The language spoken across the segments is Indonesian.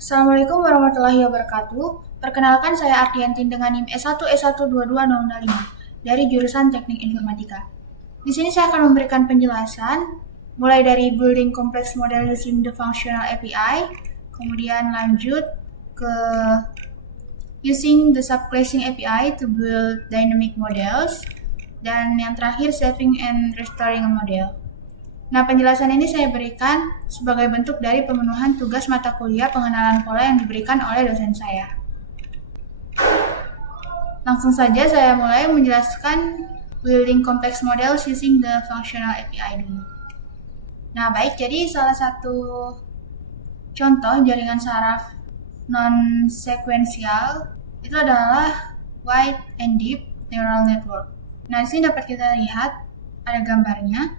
Assalamualaikum warahmatullahi wabarakatuh. Perkenalkan saya Ardiantin dengan NIM S1S122005 dari jurusan Teknik Informatika. Di sini saya akan memberikan penjelasan mulai dari building complex model using the functional API, kemudian lanjut ke using the subclassing API to build dynamic models, dan yang terakhir saving and restoring a model. Nah, penjelasan ini saya berikan sebagai bentuk dari pemenuhan tugas mata kuliah pengenalan pola yang diberikan oleh dosen saya. Langsung saja saya mulai menjelaskan building complex models using the functional API dulu. Nah, baik, jadi salah satu contoh jaringan saraf non-sekuensial itu adalah wide and deep neural network. Nah, di sini dapat kita lihat ada gambarnya.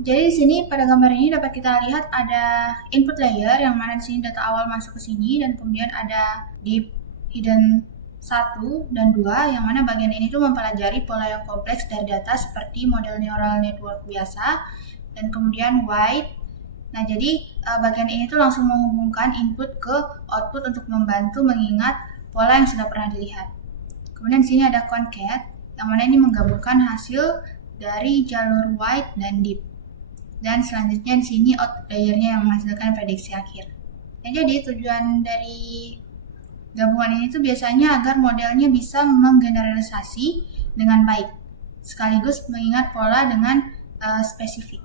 Jadi di sini pada gambar ini dapat kita lihat ada input layer yang mana di sini data awal masuk ke sini, dan kemudian ada deep hidden 1 dan 2 yang mana bagian ini tuh mempelajari pola yang kompleks dari data seperti model neural network biasa, dan kemudian wide. Nah, jadi bagian ini tuh langsung menghubungkan input ke output untuk membantu mengingat pola yang sudah pernah dilihat. Kemudian di sini ada concat yang mana ini menggabungkan hasil dari jalur wide dan deep. Dan selanjutnya di sini output layernya yang menghasilkan prediksi akhir. Nah, jadi tujuan dari gabungan ini tuh biasanya agar modelnya bisa menggeneralisasi dengan baik, sekaligus mengingat pola dengan spesifik.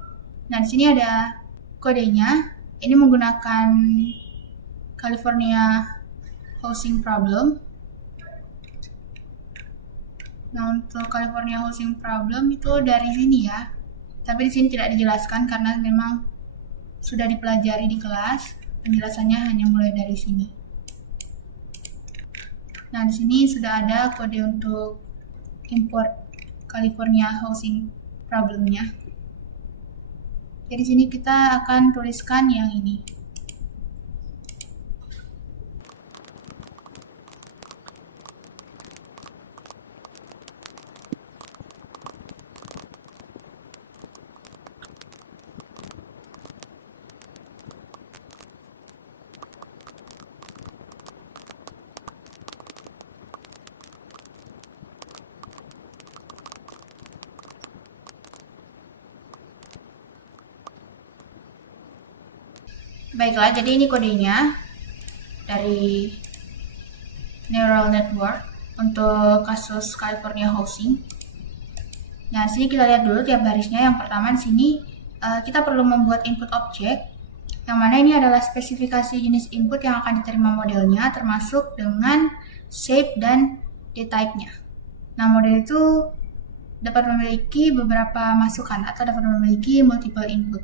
Nah, di sini ada kodenya. Ini menggunakan California housing problem. Nah, untuk California housing problem itu dari sini ya. Tapi di sini tidak dijelaskan karena memang sudah dipelajari di kelas. Penjelasannya hanya mulai dari sini. Nah, di sini sudah ada kode untuk import California housing problemnya. Jadi di sini kita akan tuliskan yang ini. Baiklah, jadi ini kodenya dari neural network untuk kasus California housing. Nah, di sini kita lihat dulu tiap barisnya. Yang pertama di sini kita perlu membuat input object, yang mana ini adalah spesifikasi jenis input yang akan diterima modelnya, termasuk dengan shape dan data-type-nya. Nah, model itu dapat memiliki beberapa masukan atau dapat memiliki multiple input.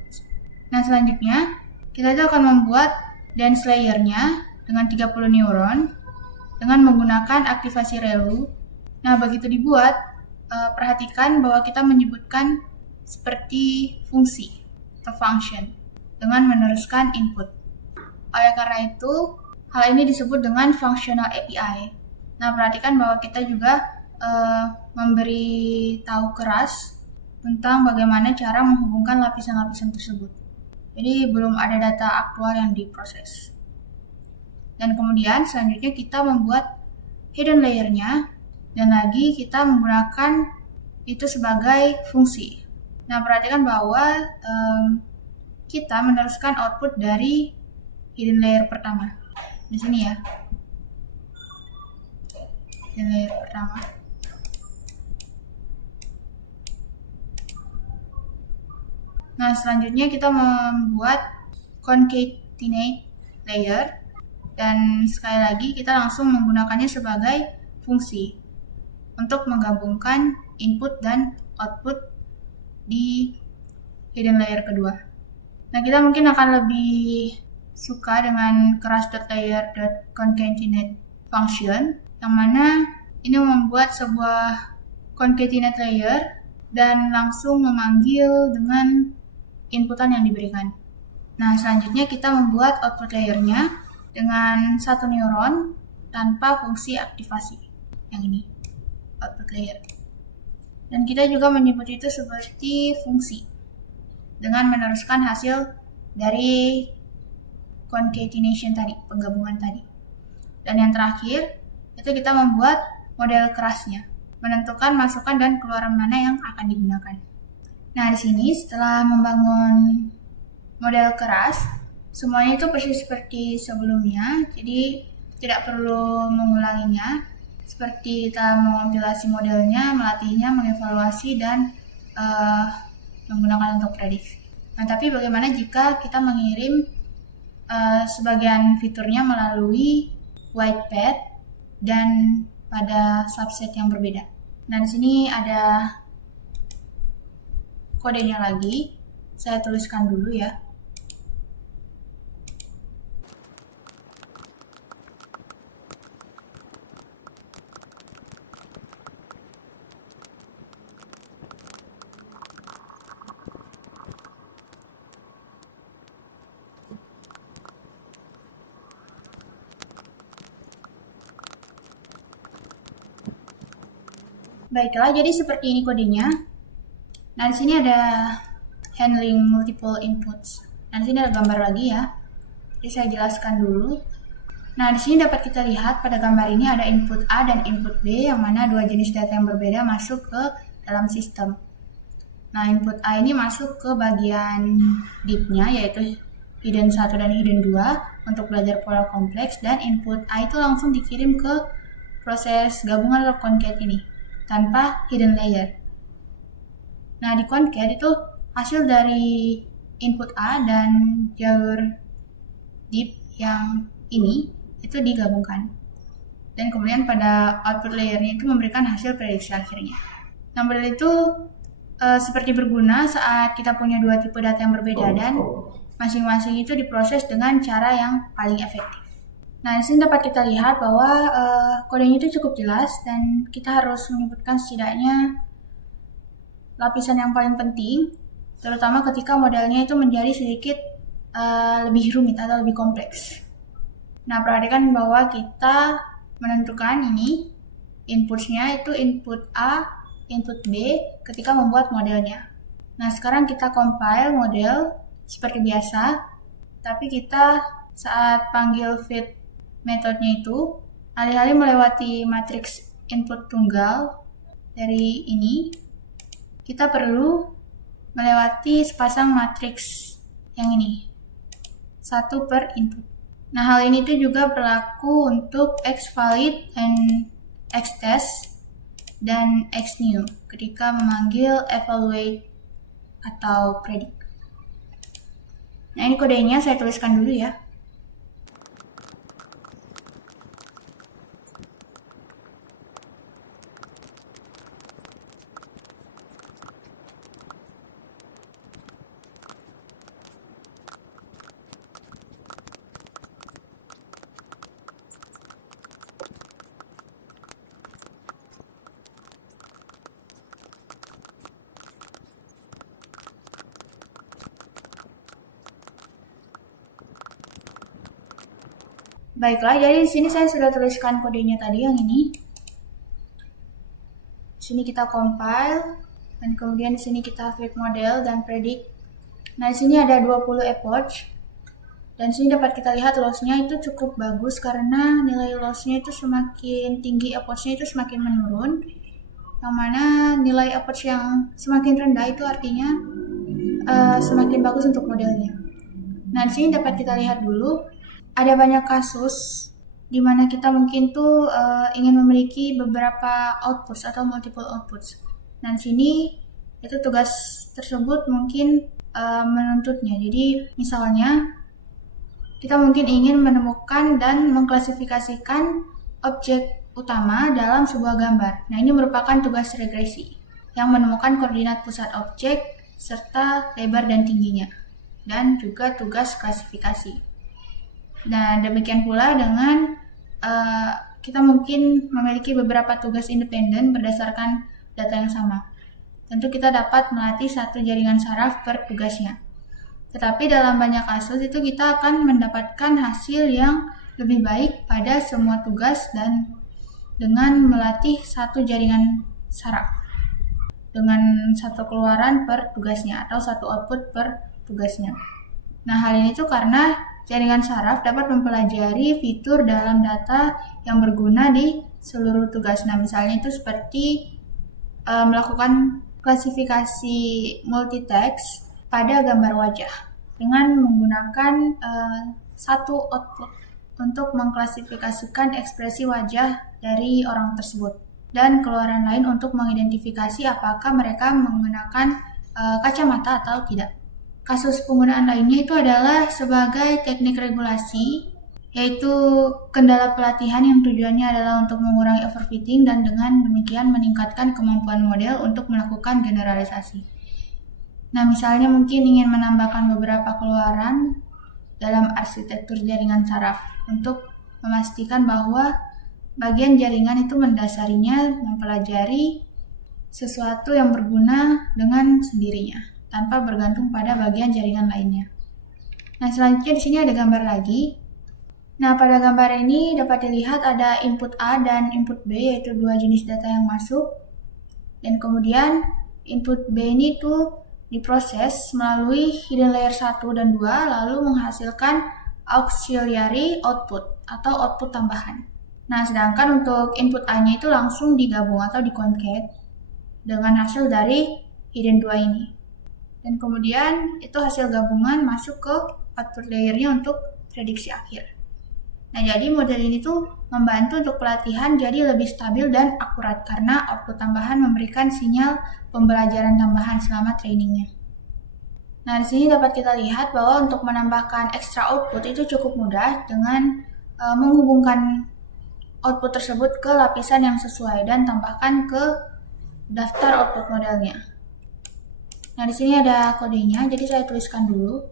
Nah, selanjutnya kita itu akan membuat dense layer-nya dengan 30 neuron dengan menggunakan aktivasi ReLU. Nah, begitu dibuat, perhatikan bahwa kita menyebutkan seperti fungsi atau function dengan meneruskan input. Oleh karena itu, hal ini disebut dengan functional API. Nah, perhatikan bahwa kita juga memberi tahu keras tentang bagaimana cara menghubungkan lapisan-lapisan tersebut. Jadi belum ada data aktual yang diproses. Dan kemudian selanjutnya kita membuat hidden layer-nya, dan lagi kita menggunakan itu sebagai fungsi. Nah, perhatikan bahwa kita meneruskan output dari hidden layer pertama. Di sini ya. Hidden layer pertama. Nah, selanjutnya kita membuat concatenate layer, dan sekali lagi kita langsung menggunakannya sebagai fungsi untuk menggabungkan input dan output di hidden layer kedua. Nah, kita mungkin akan lebih suka dengan class.layer.concatenate function, yang mana ini membuat sebuah concatenate layer dan langsung memanggil dengan inputan yang diberikan. Nah, selanjutnya kita membuat output layer-nya dengan 1 neuron tanpa fungsi aktivasi. Yang ini, output layer. Dan kita juga menyebut itu seperti fungsi dengan meneruskan hasil dari concatenation tadi, penggabungan tadi. Dan yang terakhir, itu kita membuat model kerasnya, menentukan masukan dan keluaran mana yang akan digunakan. Nah, di sini setelah membangun model keras, semuanya itu persis seperti sebelumnya, jadi tidak perlu mengulanginya. Seperti kita mengompilasi modelnya, melatihnya, mengevaluasi, dan menggunakan untuk prediksi. Nah, tapi bagaimana jika kita mengirim sebagian fiturnya melalui whitepad dan pada subset yang berbeda? Nah, di sini ada kodenya lagi, saya tuliskan dulu ya. Baiklah, jadi seperti ini kodenya. Nah, di sini ada handling multiple inputs. Nah, di sini ada gambar lagi ya. Jadi saya jelaskan dulu. Nah, di sini dapat kita lihat pada gambar ini ada input A dan input B, yang mana dua jenis data yang berbeda masuk ke dalam sistem. Nah, input A ini masuk ke bagian deep-nya, yaitu hidden 1 dan hidden 2 untuk belajar pola kompleks, dan input A itu langsung dikirim ke proses gabungan atau concat ini tanpa hidden layer. Nah, di concat itu hasil dari input A dan jalur deep yang ini itu digabungkan. Dan kemudian pada output layernya itu memberikan hasil prediksi akhirnya. Nah, model itu seperti berguna saat kita punya dua tipe data yang berbeda dan masing-masing itu diproses dengan cara yang paling efektif. Nah, di sini dapat kita lihat bahwa kodenya itu cukup jelas dan kita harus menyebutkan setidaknya lapisan yang paling penting, terutama ketika modelnya itu menjadi sedikit lebih rumit atau lebih kompleks. Nah, perhatikan bahwa kita menentukan ini inputnya itu input A, input B ketika membuat modelnya. Nah, sekarang kita compile model seperti biasa, tapi kita saat panggil feed metodenya itu, alih-alih melewati matriks input tunggal dari ini, kita perlu melewati sepasang matriks yang ini, 1 per input. Nah, hal ini tuh juga berlaku untuk xvalid dan xtest dan xnew ketika memanggil evaluate atau predict. Nah, ini kodenya saya tuliskan dulu ya. Baiklah, jadi di sini saya sudah tuliskan kodenya tadi yang ini. Di sini kita compile dan kemudian di sini kita feed model dan predict. Nah, di sini ada 20 epoch. Dan di sini dapat kita lihat loss-nya itu cukup bagus karena nilai loss-nya itu semakin tinggi, epoch-nya itu semakin menurun. Yang mana nilai epoch yang semakin rendah itu artinya semakin bagus untuk modelnya. Nah, di sini dapat kita lihat dulu ada banyak kasus di mana kita mungkin tuh ingin memiliki beberapa outputs atau multiple outputs. Nah, di sini itu tugas tersebut mungkin menuntutnya. Jadi misalnya kita mungkin ingin menemukan dan mengklasifikasikan objek utama dalam sebuah gambar. Nah, ini merupakan tugas regresi yang menemukan koordinat pusat objek serta lebar dan tingginya, dan juga tugas klasifikasi. Nah, demikian pula dengan kita mungkin memiliki beberapa tugas independen berdasarkan data yang sama. Tentu kita dapat melatih satu jaringan saraf per tugasnya. Tetapi dalam banyak kasus itu kita akan mendapatkan hasil yang lebih baik pada semua tugas dan dengan melatih satu jaringan saraf dengan satu keluaran per tugasnya atau satu output per tugasnya. Nah, hal ini tuh karena jaringan saraf dapat mempelajari fitur dalam data yang berguna di seluruh tugas. Nah, misalnya itu seperti melakukan klasifikasi multitext pada gambar wajah dengan menggunakan satu output untuk mengklasifikasikan ekspresi wajah dari orang tersebut, dan keluaran lain untuk mengidentifikasi apakah mereka menggunakan kacamata atau tidak. Kasus penggunaan lainnya itu adalah sebagai teknik regulasi, yaitu kendala pelatihan yang tujuannya adalah untuk mengurangi overfitting dan dengan demikian meningkatkan kemampuan model untuk melakukan generalisasi. Nah, misalnya mungkin ingin menambahkan beberapa keluaran dalam arsitektur jaringan saraf untuk memastikan bahwa bagian jaringan itu mendasarinya mempelajari sesuatu yang berguna dengan sendirinya, tanpa bergantung pada bagian jaringan lainnya. Nah, selanjutnya di sini ada gambar lagi. Nah, pada gambar ini dapat dilihat ada input A dan input B, yaitu dua jenis data yang masuk. Dan kemudian input B ini tuh diproses melalui hidden layer 1 dan 2, lalu menghasilkan auxiliary output atau output tambahan. Nah, sedangkan untuk input A-nya itu langsung digabung atau di-concat dengan hasil dari hidden 2 ini. Dan kemudian itu hasil gabungan masuk ke output layer-nya untuk prediksi akhir. Nah, jadi model ini tuh membantu untuk pelatihan jadi lebih stabil dan akurat karena output tambahan memberikan sinyal pembelajaran tambahan selama trainingnya. Nah, di sini dapat kita lihat bahwa untuk menambahkan extra output itu cukup mudah dengan menghubungkan output tersebut ke lapisan yang sesuai dan tambahkan ke daftar output modelnya. Nah, di sini ada kodenya, jadi saya tuliskan dulu.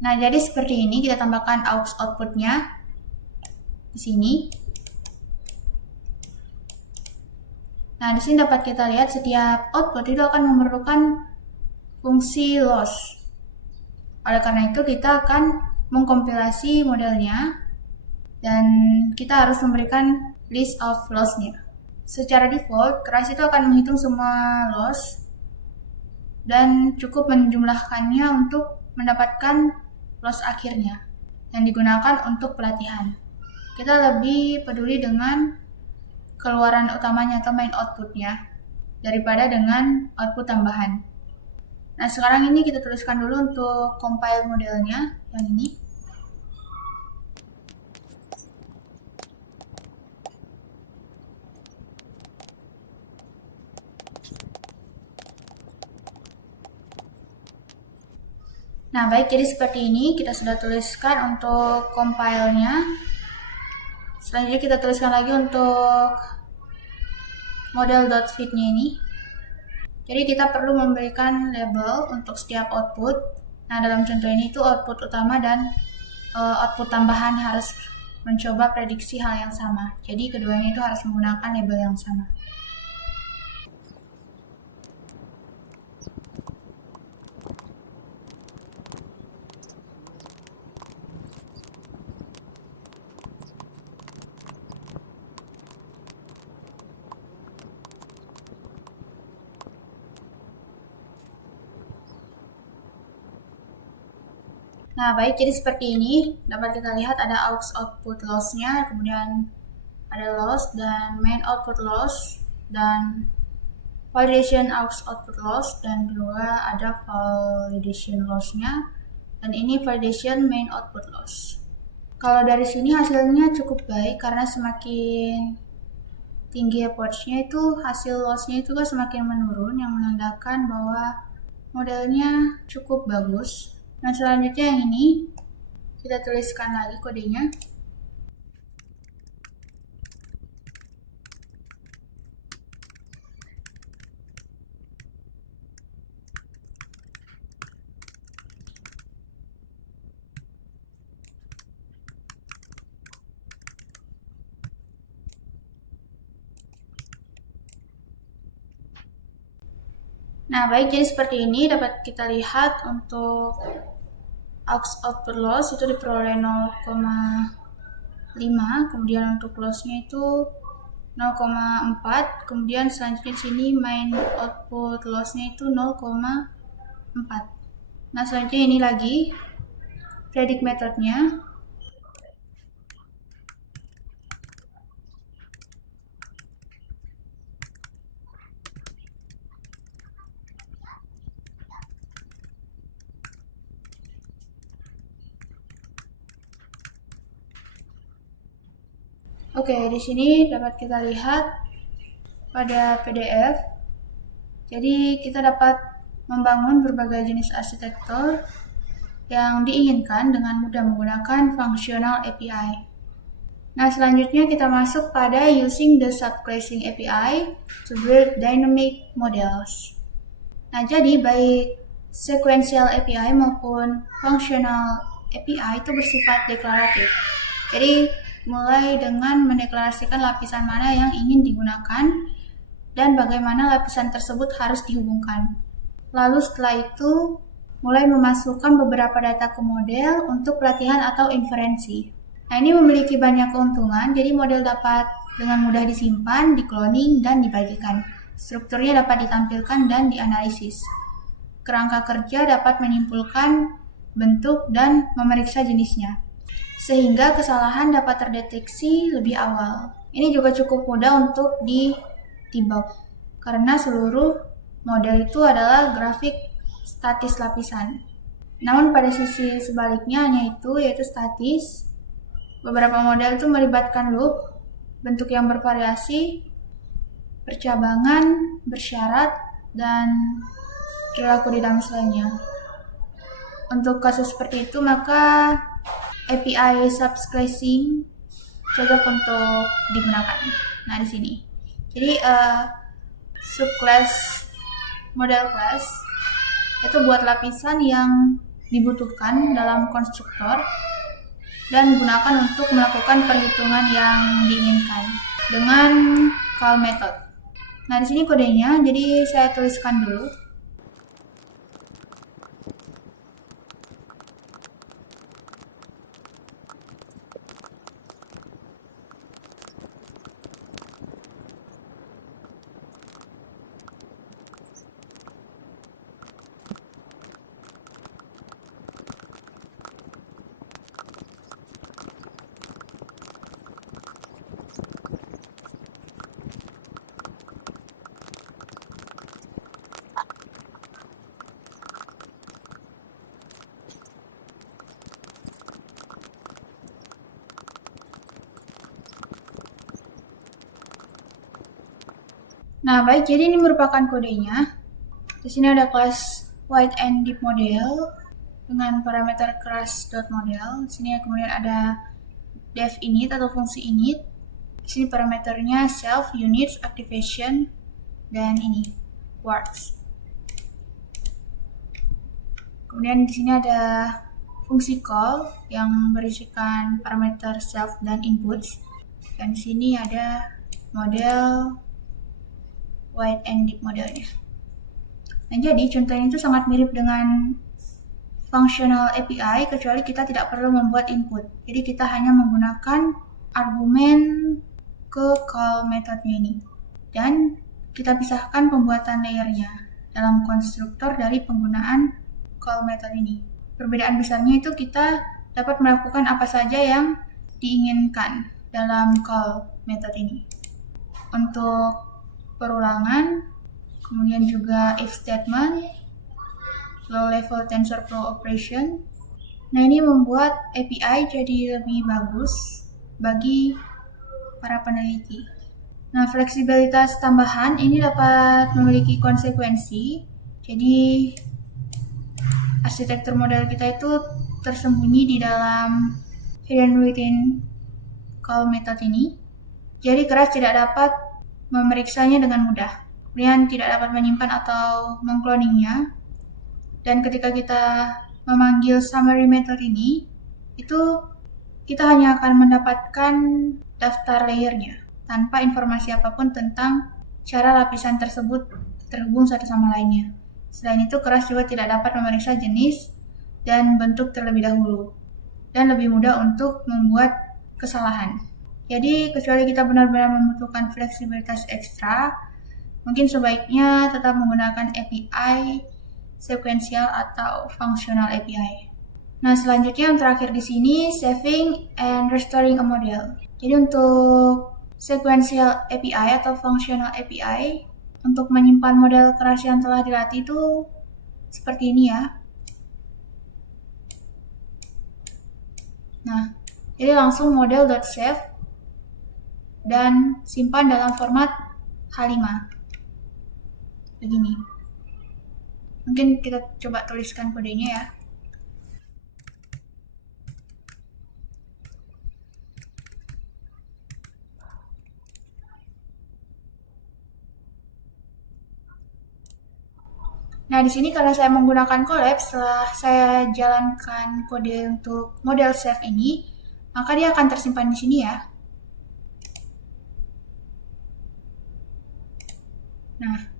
Nah, jadi seperti ini kita tambahkan aux outputnya di sini. Nah, di sini dapat kita lihat setiap output itu akan memerlukan fungsi loss. Oleh karena itu, kita akan mengkompilasi modelnya dan kita harus memberikan list of loss-nya. Secara default, keras itu akan menghitung semua loss dan cukup menjumlahkannya untuk mendapatkan loss akhirnya yang digunakan untuk pelatihan. Kita lebih peduli dengan keluaran utamanya atau main outputnya daripada dengan output tambahan. Nah, sekarang ini kita tuliskan dulu untuk compile modelnya yang ini. Nah, baik, jadi seperti ini kita sudah tuliskan untuk compile-nya. Selanjutnya kita tuliskan lagi untuk model.fit-nya ini. Jadi kita perlu memberikan label untuk setiap output. Nah, dalam contoh ini itu output utama dan output tambahan harus mencoba prediksi hal yang sama. Jadi keduanya itu harus menggunakan label yang sama. Nah, baik, jadi seperti ini dapat kita lihat ada aux output loss-nya, kemudian ada loss dan main output loss dan validation aux output loss, dan kedua ada validation loss-nya, dan ini validation main output loss. Kalau dari sini hasilnya cukup baik karena semakin tinggi approach-nya itu hasil loss-nya itu kan semakin menurun, yang menandakan bahwa modelnya cukup bagus. Nah, selanjutnya yang ini kita tuliskan lagi kodenya. Nah, baik, jadi seperti ini dapat kita lihat untuk aux output loss itu diperoleh 0,5, kemudian untuk lossnya itu 0,4, kemudian selanjutnya di sini main output lossnya itu 0,4. Nah, selanjutnya ini lagi predict methodnya. Oke, di sini dapat kita lihat pada PDF. Jadi kita dapat membangun berbagai jenis arsitektur yang diinginkan dengan mudah menggunakan functional API. Nah, selanjutnya kita masuk pada using the subclassing API to build dynamic models. Nah, jadi baik sequential API maupun functional API itu bersifat deklaratif. Jadi mulai dengan mendeklarasikan lapisan mana yang ingin digunakan dan bagaimana lapisan tersebut harus dihubungkan. Lalu setelah itu mulai memasukkan beberapa data ke model untuk pelatihan atau inferensi. Nah, ini memiliki banyak keuntungan, jadi model dapat dengan mudah disimpan, dikloning, dan dibagikan. Strukturnya dapat ditampilkan dan dianalisis. Kerangka kerja dapat menyimpulkan bentuk dan memeriksa jenisnya, sehingga kesalahan dapat terdeteksi lebih awal. Ini juga cukup mudah untuk di-debug, karena seluruh model itu adalah grafik statis lapisan. Namun pada sisi sebaliknya yaitu statis. Beberapa model itu melibatkan loop, bentuk yang bervariasi, percabangan, bersyarat, dan perilaku dinamis lainnya. Untuk kasus seperti itu, maka API subclassing cocok untuk digunakan. Nah, di sini. Jadi subclass model class itu buat lapisan yang dibutuhkan dalam konstruktor dan digunakan untuk melakukan perhitungan yang diinginkan dengan call method. Nah, di sini kodenya, jadi saya tuliskan dulu. Nah, baik, jadi ini merupakan kodenya. Di sini ada kelas wide and deep model dengan parameter class.model. Di sini kemudian ada def init atau fungsi init. Di sini parameternya self, units, activation, dan ini quartz. Kemudian di sini ada fungsi call yang berisikan parameter self dan inputs. Dan di sini ada model wide and deep modelnya. Nah, jadi contohnya itu sangat mirip dengan functional API, kecuali kita tidak perlu membuat input. Jadi kita hanya menggunakan argumen ke call methodnya ini. Dan kita pisahkan pembuatan layernya dalam konstruktor dari penggunaan call method ini. Perbedaan besarnya itu kita dapat melakukan apa saja yang diinginkan dalam call method ini. Untuk perulangan, kemudian juga if statement, low level TensorFlow operation. Nah, ini membuat API jadi lebih bagus bagi para peneliti. Nah, fleksibilitas tambahan ini dapat memiliki konsekuensi. Jadi arsitektur model kita itu tersembunyi di dalam hidden within call method ini. Jadi keras tidak dapat memeriksanya dengan mudah. Kemudian tidak dapat menyimpan atau mengcloningnya. Dan ketika kita memanggil summary method ini, itu kita hanya akan mendapatkan daftar layernya tanpa informasi apapun tentang cara lapisan tersebut terhubung satu sama lainnya. Selain itu, keras juga tidak dapat memeriksa jenis dan bentuk terlebih dahulu, dan lebih mudah untuk membuat kesalahan. Jadi, kecuali kita benar-benar membutuhkan fleksibilitas ekstra, mungkin sebaiknya tetap menggunakan API sequential atau functional API. Nah, selanjutnya yang terakhir di sini, saving and restoring a model. Jadi untuk sequential API atau functional API, untuk menyimpan model keras yang telah dilatih itu seperti ini ya. Nah, jadi langsung model.save dan simpan dalam format H5. Begini. Mungkin kita coba tuliskan kodenya ya. Nah, di sini karena saya menggunakan Colab, setelah saya jalankan kode untuk model save ini, maka dia akan tersimpan di sini ya. Nah,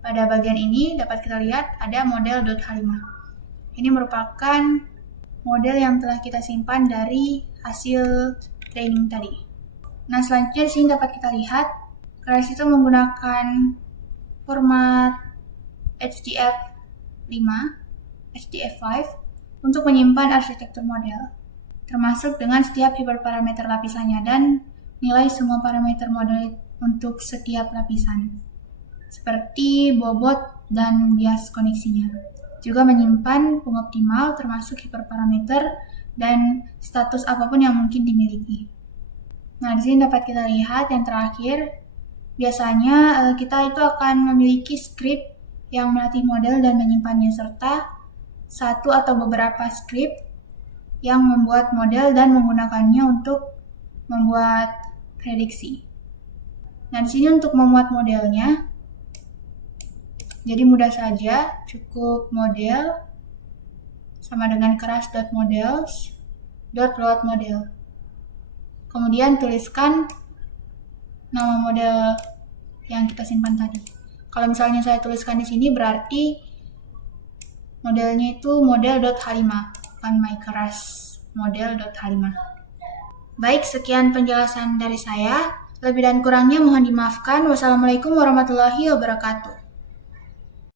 pada bagian ini dapat kita lihat ada model.h5. Ini merupakan model yang telah kita simpan dari hasil training tadi. Nah, selanjutnya di sini dapat kita lihat Keras itu menggunakan format HDF5, HDF5 untuk menyimpan arsitektur model, termasuk dengan setiap hiperparameter lapisannya dan nilai semua parameter model untuk setiap lapisan, seperti bobot dan bias koneksinya. Juga menyimpan pengoptimal termasuk hiperparameter dan status apapun yang mungkin dimiliki. Nah, di sini dapat kita lihat yang terakhir, biasanya kita itu akan memiliki script yang melatih model dan menyimpannya, serta satu atau beberapa script yang membuat model dan menggunakannya untuk membuat prediksi. Nah, di sini untuk memuat modelnya, jadi mudah saja, cukup model sama dengan keras.models.load model. Kemudian tuliskan nama model yang kita simpan tadi. Kalau misalnya saya tuliskan di sini berarti modelnya itu model.h5, bukan mykeras model.h5. Baik, sekian penjelasan dari saya. Lebih dan kurangnya mohon dimaafkan. Wassalamualaikum warahmatullahi wabarakatuh.